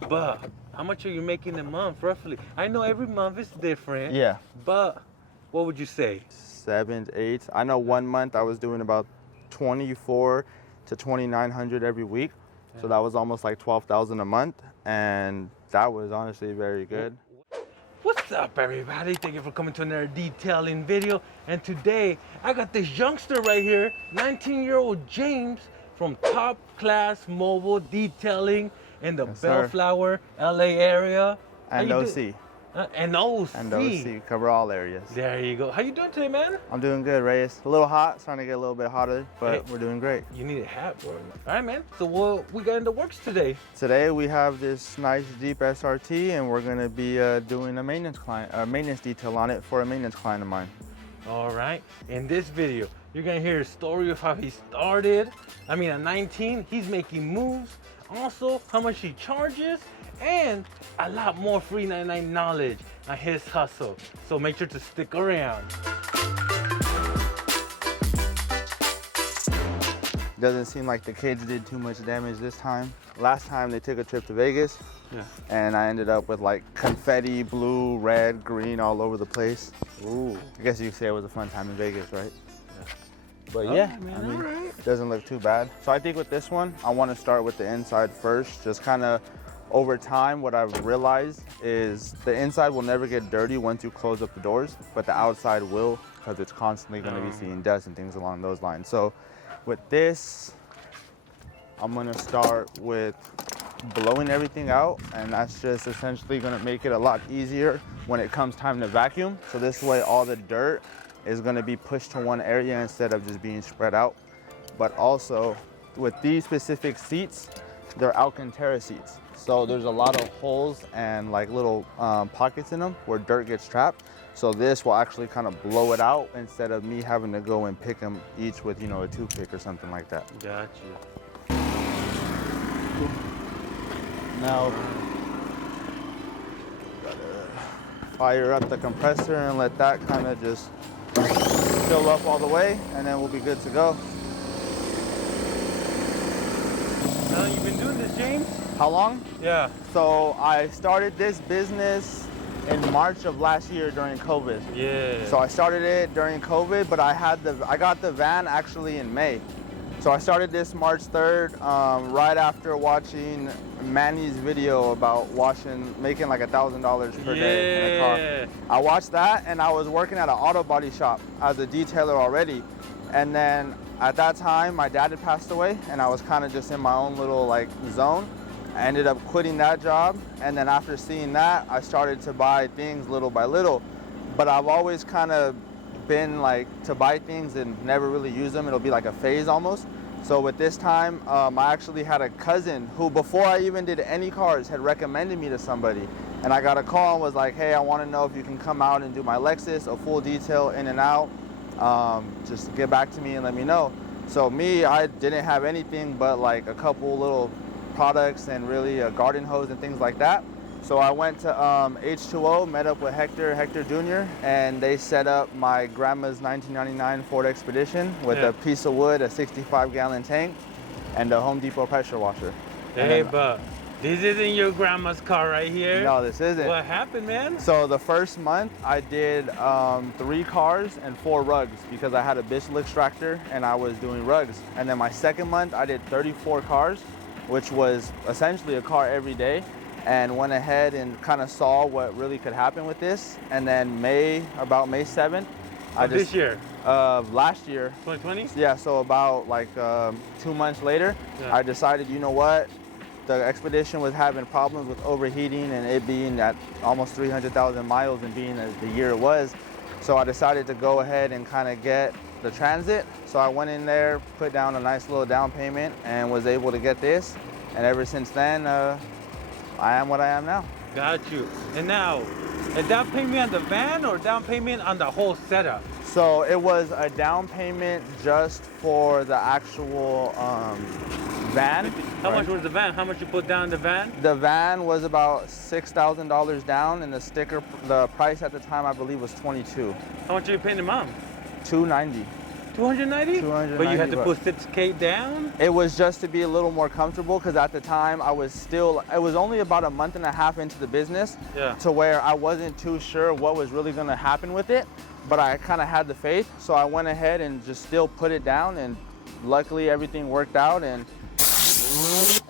But how much are you making a month roughly? I know every month is different. Yeah. But what would you say? 7 to 8. I know 1 month I was doing about 24 to 2,900 every week. So that was almost like 12,000 a month, and that was honestly very good. What's up, everybody? Thank you for coming to another detailing video. And today I got this youngster right here, 19-year-old James from Top Class Mobile Detailing in the Bellflower, LA area. And OC. And OC. And OC, cover all areas. There you go. How you doing today, man? I'm doing good, Reyes. A little hot, starting to get a little bit hotter, but we're doing great. You need a hat, bro. All right, man. So what we got in the works today? Today we have this nice Jeep SRT, and we're gonna be doing a maintenance detail on it for a maintenance client of mine. All right. In this video, you're gonna hear a story of how he started. I mean, at 19, he's making moves. Also, how much he charges, and a lot more free 99 knowledge on his hustle. So make sure to stick around. Doesn't seem like the kids did too much damage this time. Last time they took a trip to Vegas, and I ended up with like confetti, blue, red, green all over the place. Ooh. I guess you could say it was a fun time in Vegas, right? But yeah, I mean, it doesn't look too bad. So I think with this one, I want to start with the inside first. Just kind of over time, what I've realized is the inside will never get dirty once you close up the doors, but the outside will, because it's constantly going to be seeing dust and things along those lines. So with this, I'm going to start with blowing everything out, and that's just essentially going to make it a lot easier when it comes time to vacuum. So this way all the dirt is going to be pushed to one area instead of just being spread out. But also with these specific seats, they're Alcantara seats. So there's a lot of holes and like little pockets in them where dirt gets trapped. So this will actually kind of blow it out instead of me having to go and pick them each with, you know, a toothpick or something like that. Got you. Now, gotta fire up the compressor and let that kind of just fill up all the way, and then we'll be good to go. How long you been doing this, James? How long? Yeah. So I started this business in March of last year during COVID. Yeah. So I started it during COVID, but I got the van actually in May. So I started this March 3rd, right after watching Manny's video about making like $1,000 per day in a car. I watched that, and I was working at an auto body shop as a detailer already. And then at that time, my dad had passed away, and I was kind of just in my own little like zone. I ended up quitting that job, and then after seeing that, I started to buy things little by little. But I've always kind of been like to buy things and never really use them. It'll be like a phase almost. So with this time, I actually had a cousin who, before I even did any cars, had recommended me to somebody. And I got a call and was like, hey, I want to know if you can come out and do my Lexus, a full detail in and out. Just get back to me and let me know. So I didn't have anything but like a couple little products and really a garden hose and things like that. So I went to H2O, met up with Hector Jr., and they set up my grandma's 1999 Ford Expedition with a piece of wood, a 65-gallon tank, and a Home Depot pressure washer. Hey, but this isn't your grandma's car right here. No, this isn't. What happened, man? So the first month I did 3 cars and 4 rugs because I had a Bissell Extractor and I was doing rugs. And then my second month I did 34 cars, which was essentially a car every day, and went ahead and kind of saw what really could happen with this. And then about May 7th, this year? Last year. 2020? Yeah, so about like 2 months later, I decided, you know what? The Expedition was having problems with overheating and it being at almost 300,000 miles and being the year it was. So I decided to go ahead and kind of get the Transit. So I went in there, put down a nice little down payment, and was able to get this. And ever since then, I am what I am now. Got you. And now, a down payment on the van or down payment on the whole setup? So it was a down payment just for the actual van. How much was the van? How much you put down the van? The van was about $6,000 down, and the price at the time I believe was $22,000. How much are you paying the mom? $290,000. 290? 290 But you had to bucks. put 6K down? It was just to be a little more comfortable because at the time I was still, it was only about a month and a half into the business to where I wasn't too sure what was really going to happen with it, but I kind of had the faith. So I went ahead and just still put it down, and luckily everything worked out, and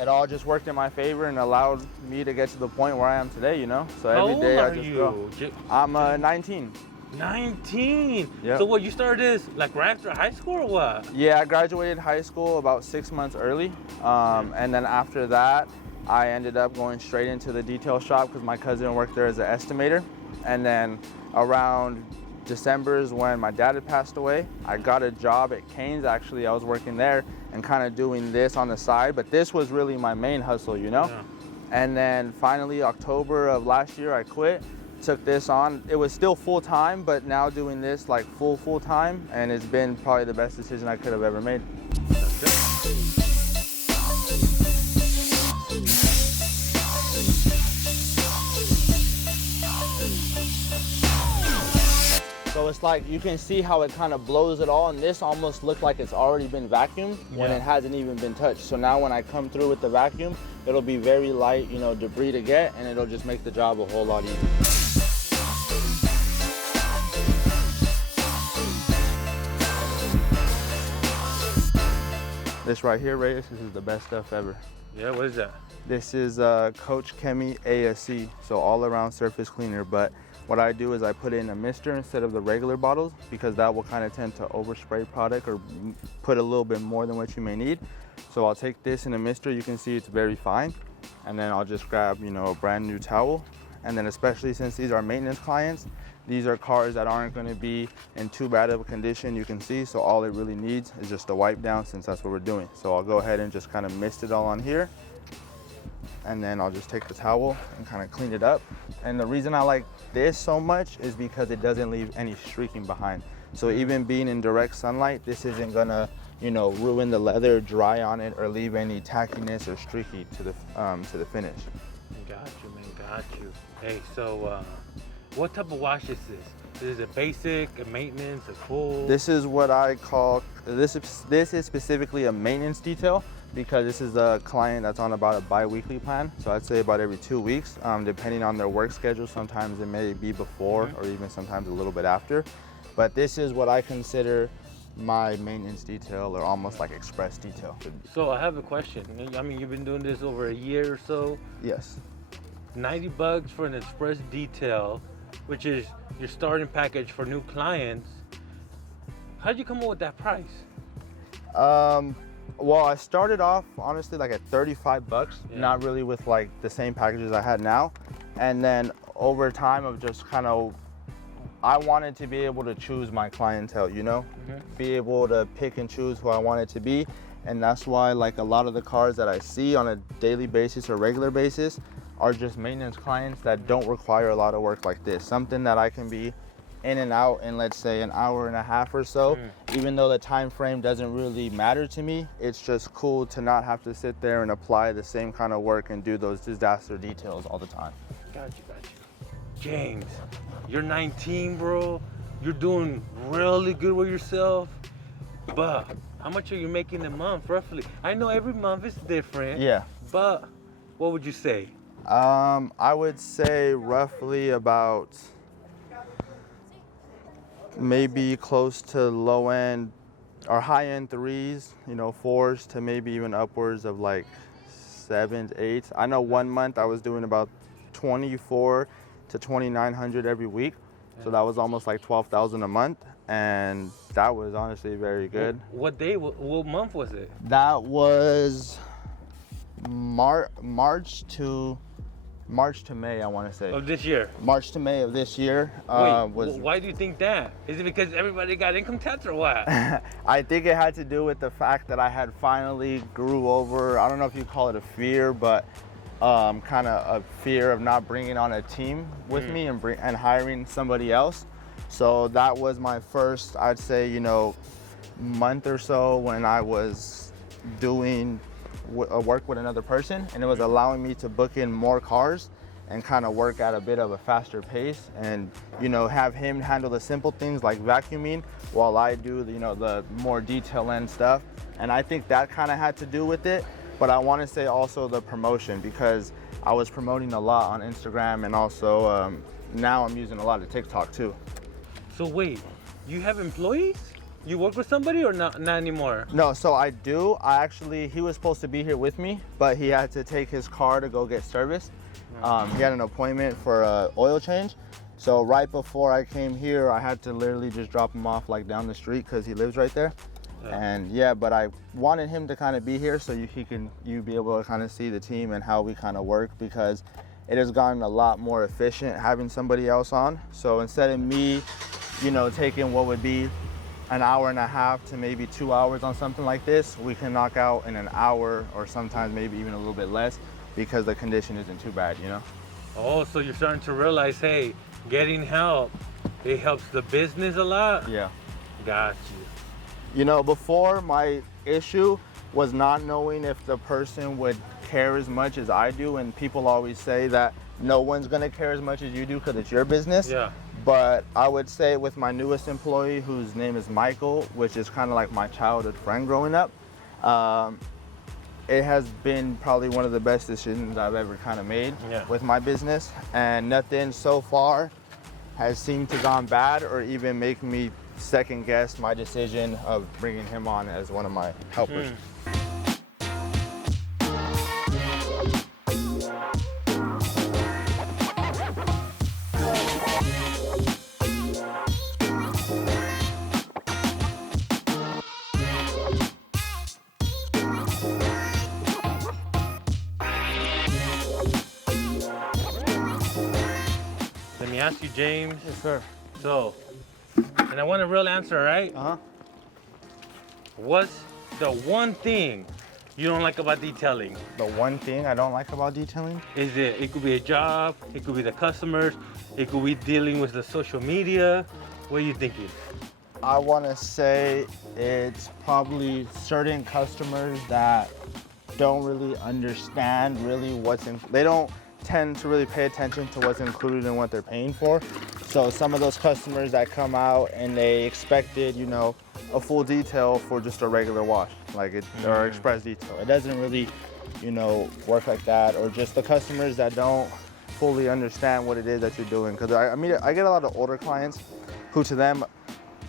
it all just worked in my favor and allowed me to get to the point where I am today, you know? So every day I just grow. I'm 19. 19? Yep. So what, you started this like right after high school or what? Yeah, I graduated high school about 6 months early. And then after that, I ended up going straight into the detail shop because my cousin worked there as an estimator. And then around December is when my dad had passed away. I got a job at Cane's, actually. I was working there and kind of doing this on the side, but this was really my main hustle, you know? Yeah. And then finally, October of last year, I quit. Took this on. It was still full-time, but now doing this like full-time, and it's been probably the best decision I could have ever made. So it's like, you can see how it kind of blows it all, and this almost looked like it's already been vacuumed when it hasn't even been touched. So now when I come through with the vacuum, it'll be very light, you know, debris to get, and it'll just make the job a whole lot easier. This right here, Reyes, this is the best stuff ever. Yeah, what is that? This is Coach Chemi ASC, so all around surface cleaner. But what I do is I put it in a mister instead of the regular bottles, because that will kind of tend to overspray product or put a little bit more than what you may need. So I'll take this in a mister, you can see it's very fine. And then I'll just grab, you know, a brand new towel. And then especially since these are maintenance clients, these are cars that aren't going to be in too bad of a condition, you can see. So all it really needs is just a wipe down, since that's what we're doing. So I'll go ahead and just kind of mist it all on here. And then I'll just take the towel and kind of clean it up. And the reason I like this so much is because it doesn't leave any streaking behind. So even being in direct sunlight, this isn't gonna, you know, ruin the leather, dry on it, or leave any tackiness or streaky to the finish. Got you, man, got you. Hey, so what type of wash is this? Is it a basic, a maintenance, a full? This is what I call, this is specifically a maintenance detail, because this is a client that's on about a bi-weekly plan. So I'd say about every 2 weeks, depending on their work schedule. Sometimes it may be before or even sometimes a little bit after. But this is what I consider my maintenance detail, or almost like express detail. So I have a question. I mean, you've been doing this over a year or so. Yes. 90 bucks for an express detail, which is your starting package for new clients. How'd you come up with that price? Well, I started off honestly like at 35 bucks, not really with like the same packages I had now. And then over time of just kind of, I wanted to be able to choose my clientele, you know, be able to pick and choose who I wanted to be. And that's why like a lot of the cars that I see on a daily basis or regular basis are just maintenance clients that don't require a lot of work like this. Something that I can be in and out in, let's say, an hour and a half or so. Even though the time frame doesn't really matter to me, it's just cool to not have to sit there and apply the same kind of work and do those disaster details all the time. Got you. James, you're 19, bro. You're doing really good with yourself. But how much are you making a month, roughly? I know every month is different. Yeah. But what would you say? I would say roughly about maybe close to low end or high end 3s, you know, 4s to maybe even upwards of like 7 to 8. I know 1 month I was doing about 24 to 2,900 every week. So that was almost like 12,000 a month. And that was honestly very good. What day, what month was it? That was March to May, I want to say. Of this year? March to May of this year. Wait, why do you think that? Is it because everybody got income tax or what? I think it had to do with the fact that I had finally grew over, I don't know if you call it a fear, but kind of a fear of not bringing on a team with me and hiring somebody else. So that was my first, I'd say, you know, month or so when I was doing work with another person, and it was allowing me to book in more cars and kind of work at a bit of a faster pace, and you know, have him handle the simple things like vacuuming while I do the, you know, the more detail end stuff. And I think that kind of had to do with it, but I want to say also the promotion, because I was promoting a lot on Instagram, and also now I'm using a lot of TikTok too. So wait, you have employees? You work with somebody or not anymore? No, so I do. He was supposed to be here with me, but he had to take his car to go get serviced. He had an appointment for an oil change. So right before I came here, I had to literally just drop him off like down the street because he lives right there. And yeah, but I wanted him to kind of be here so you be able to kind of see the team and how we kind of work, because it has gotten a lot more efficient having somebody else on. So instead of me, you know, taking what would be an hour and a half to maybe 2 hours on something like this, we can knock out in an hour, or sometimes maybe even a little bit less, because the condition isn't too bad, you know? Oh, so you're starting to realize, hey, getting help, it helps the business a lot? Yeah. Got you. You know, before, my issue was not knowing if the person would care as much as I do, and people always say that no one's gonna care as much as you do because it's your business. Yeah. But I would say with my newest employee, whose name is Michael, which is kind of like my childhood friend growing up, it has been probably one of the best decisions I've ever kind of made with my business. And nothing so far has seemed to gone bad or even make me second guess my decision of bringing him on as one of my helpers. Let me ask you, James. Yes, sir. So, and I want a real answer, right? What's the one thing you don't like about detailing? The one thing I don't like about detailing? It could be a job, it could be the customers, it could be dealing with the social media. What are you thinking? I want to say it's probably certain customers that don't really understand really they don't tend to really pay attention to what's included in what they're paying for. So some of those customers that come out and they expected, you know, a full detail for just a regular wash, like or express detail. It doesn't really, you know, work like that. Or just the customers that don't fully understand what it is that you're doing. Because I mean, I get a lot of older clients who, to them,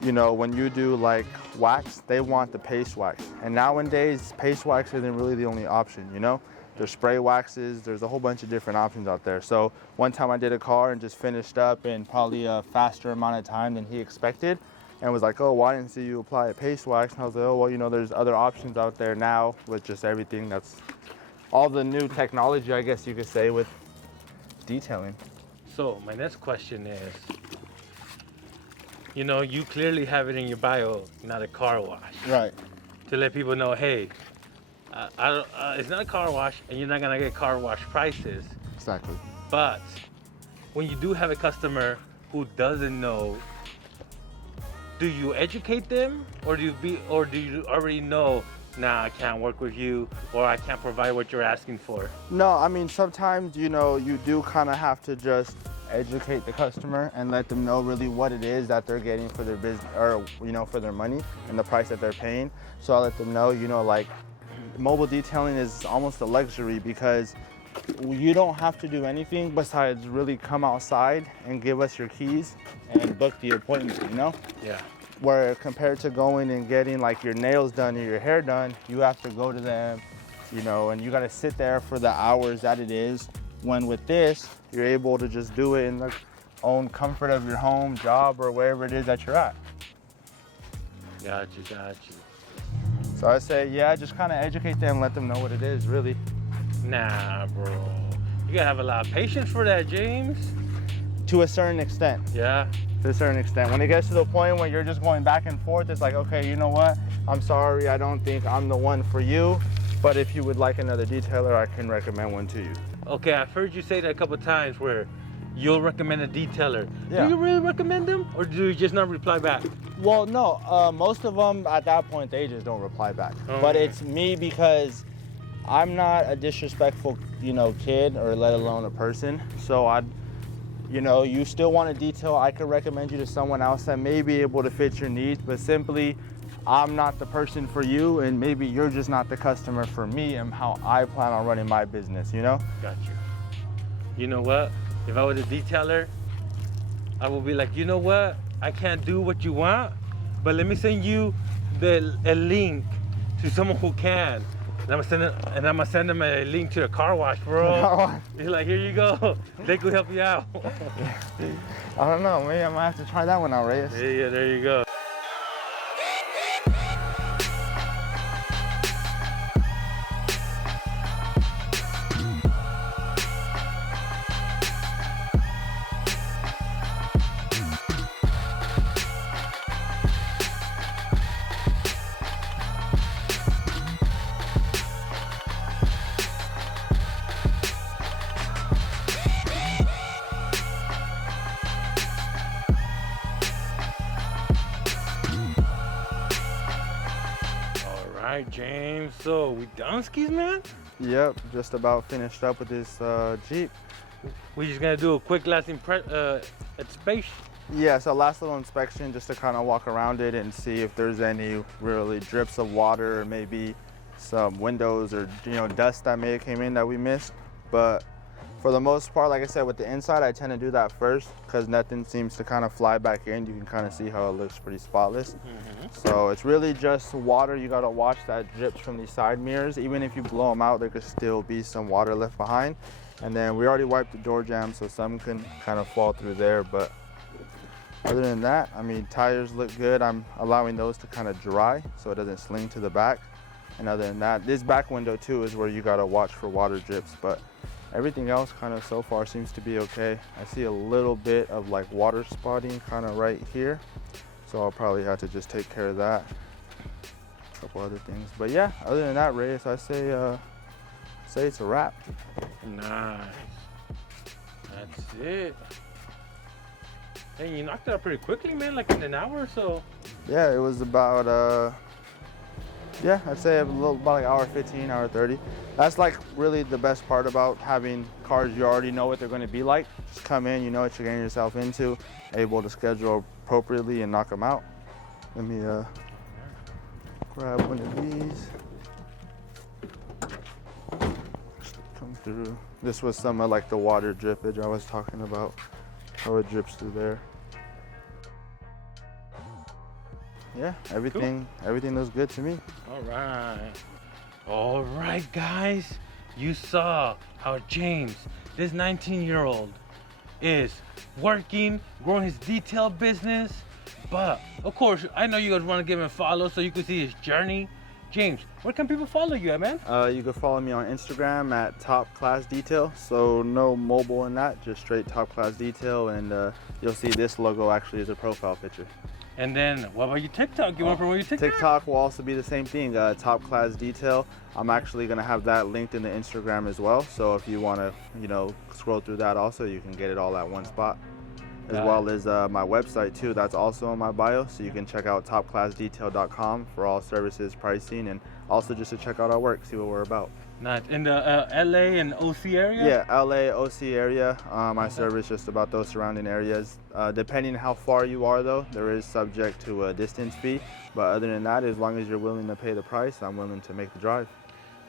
you know, when you do like wax, they want the paste wax. And nowadays, paste wax isn't really the only option, you know? There's spray waxes, there's a whole bunch of different options out there. So one time I did a car and just finished up in probably a faster amount of time than he expected, and was like, oh, well, I didn't see you apply a paste wax. And I was like, oh, well, you know, there's other options out there now with just everything. That's all the new technology, I guess you could say, with detailing. So my next question is, you know, you clearly have it in your bio, not a car wash. Right. To let people know, hey, it's not a car wash, and you're not gonna get car wash prices. Exactly. But when you do have a customer who doesn't know, do you educate them, or do you already know, nah, I can't work with you, or I can't provide what you're asking for? No, I mean, sometimes, you know, you do kind of have to just educate the customer and let them know really what it is that they're getting for their business, or, you know, for their money and the price that they're paying. So I let them know, you know, like, mobile detailing is almost a luxury, because you don't have to do anything besides really come outside and give us your keys and book the appointment, you know? Yeah. Where compared to going and getting like your nails done or your hair done, you have to go to them, you know, and you got to sit there for the hours that it is. When with this, you're able to just do it in the own comfort of your home, job, or wherever it is that you're at. Got you. So I say, yeah, just kind of educate them, let them know what it is, really. Nah, bro. You gotta have a lot of patience for that, James. To a certain extent. Yeah. To a certain extent. When it gets to the point where you're just going back and forth, it's like, okay, you know what? I'm sorry, I don't think I'm the one for you, but if you would like another detailer, I can recommend one to you. Okay, I've heard you say that a couple of times where you'll recommend a detailer. Yeah. Do you really recommend them, or do you just not reply back? Well, no, most of them at that point, they just don't reply back. Oh, but okay. it's me, because I'm not a disrespectful you know, kid or let alone a person. So you know, you still want a detail, I could recommend you to someone else that may be able to fit your needs, but simply, I'm not the person for you, and maybe you're just not the customer for me and how I plan on running my business, you know? Got you. You know what? If I was a detailer, I would be like, you know what? I can't do what you want, but let me send you a link to someone who can. And I'm gonna send them a link to a car wash, bro. You're like, here you go. They could help you out. I don't know, maybe I might have to try that one out, Reyes. Yeah, there you go. All right, James. So we done skis, man? Yep, just about finished up with this Jeep. We're just gonna do a quick last inspection. Yeah, so last little inspection just to kind of walk around it and see if there's any really drips of water or maybe some windows or, you know, dust that may have came in that we missed. But for the most part, like I said, with the inside, I tend to do that first because nothing seems to kind of fly back in. You can kind of see how it looks pretty spotless. So it's really just water. You got to watch that drips from these side mirrors. Even if you blow them out, there could still be some water left behind. And then we already wiped the door jamb, so some can kind of fall through there. But other than that, I mean, tires look good. I'm allowing those to kind of dry so it doesn't sling to the back. And other than that, this back window too is where you got to watch for water drips. But everything else kind of so far seems to be okay. I see a little bit of like water spotting kind of right here. So I'll probably have to just take care of that. A couple other things. But yeah, other than that, Reyes, I say it's a wrap. Nice. That's it. Hey, you knocked it out pretty quickly, man, like in an hour or so. Yeah, it was about yeah, I'd say about like hour 15, hour 30. That's like really the best part about having cars. You already know what they're going to be like. Just come in, you know what you're getting yourself into, able to schedule appropriately and knock them out. Let me grab one of these. Come through. This was some of like the water drippage I was talking about, how it drips through there. Yeah, everything looks good to me. All right, guys. You saw how James, this 19-year-old, is working, growing his detail business. But of course, I know you guys want to give him a follow so you can see his journey. James, where can people follow you at, man? You can follow me on Instagram at Top Class Detail. So no mobile in that, just straight Top Class Detail, and you'll see this logo actually is a profile picture. And then, what about your TikTok? You want to promote your TikTok? TikTok will also be the same thing, Top Class Detail. I'm actually gonna have that linked in the Instagram as well. So if you wanna, you know, scroll through that also, you can get it all at one spot. As well as my website too, that's also in my bio. So you can check out topclassdetail.com for all services, pricing, and also just to check out our work, see what we're about. Nice. In the LA and OC area? Yeah, LA, OC area. I service just about those surrounding areas. Depending on how far you are though, there is subject to a distance fee. But other than that, as long as you're willing to pay the price, I'm willing to make the drive.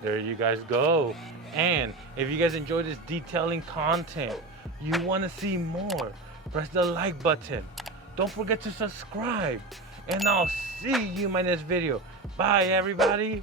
There you guys go. And if you guys enjoy this detailing content, you want to see more, press the like button. Don't forget to subscribe. And I'll see you in my next video. Bye, everybody.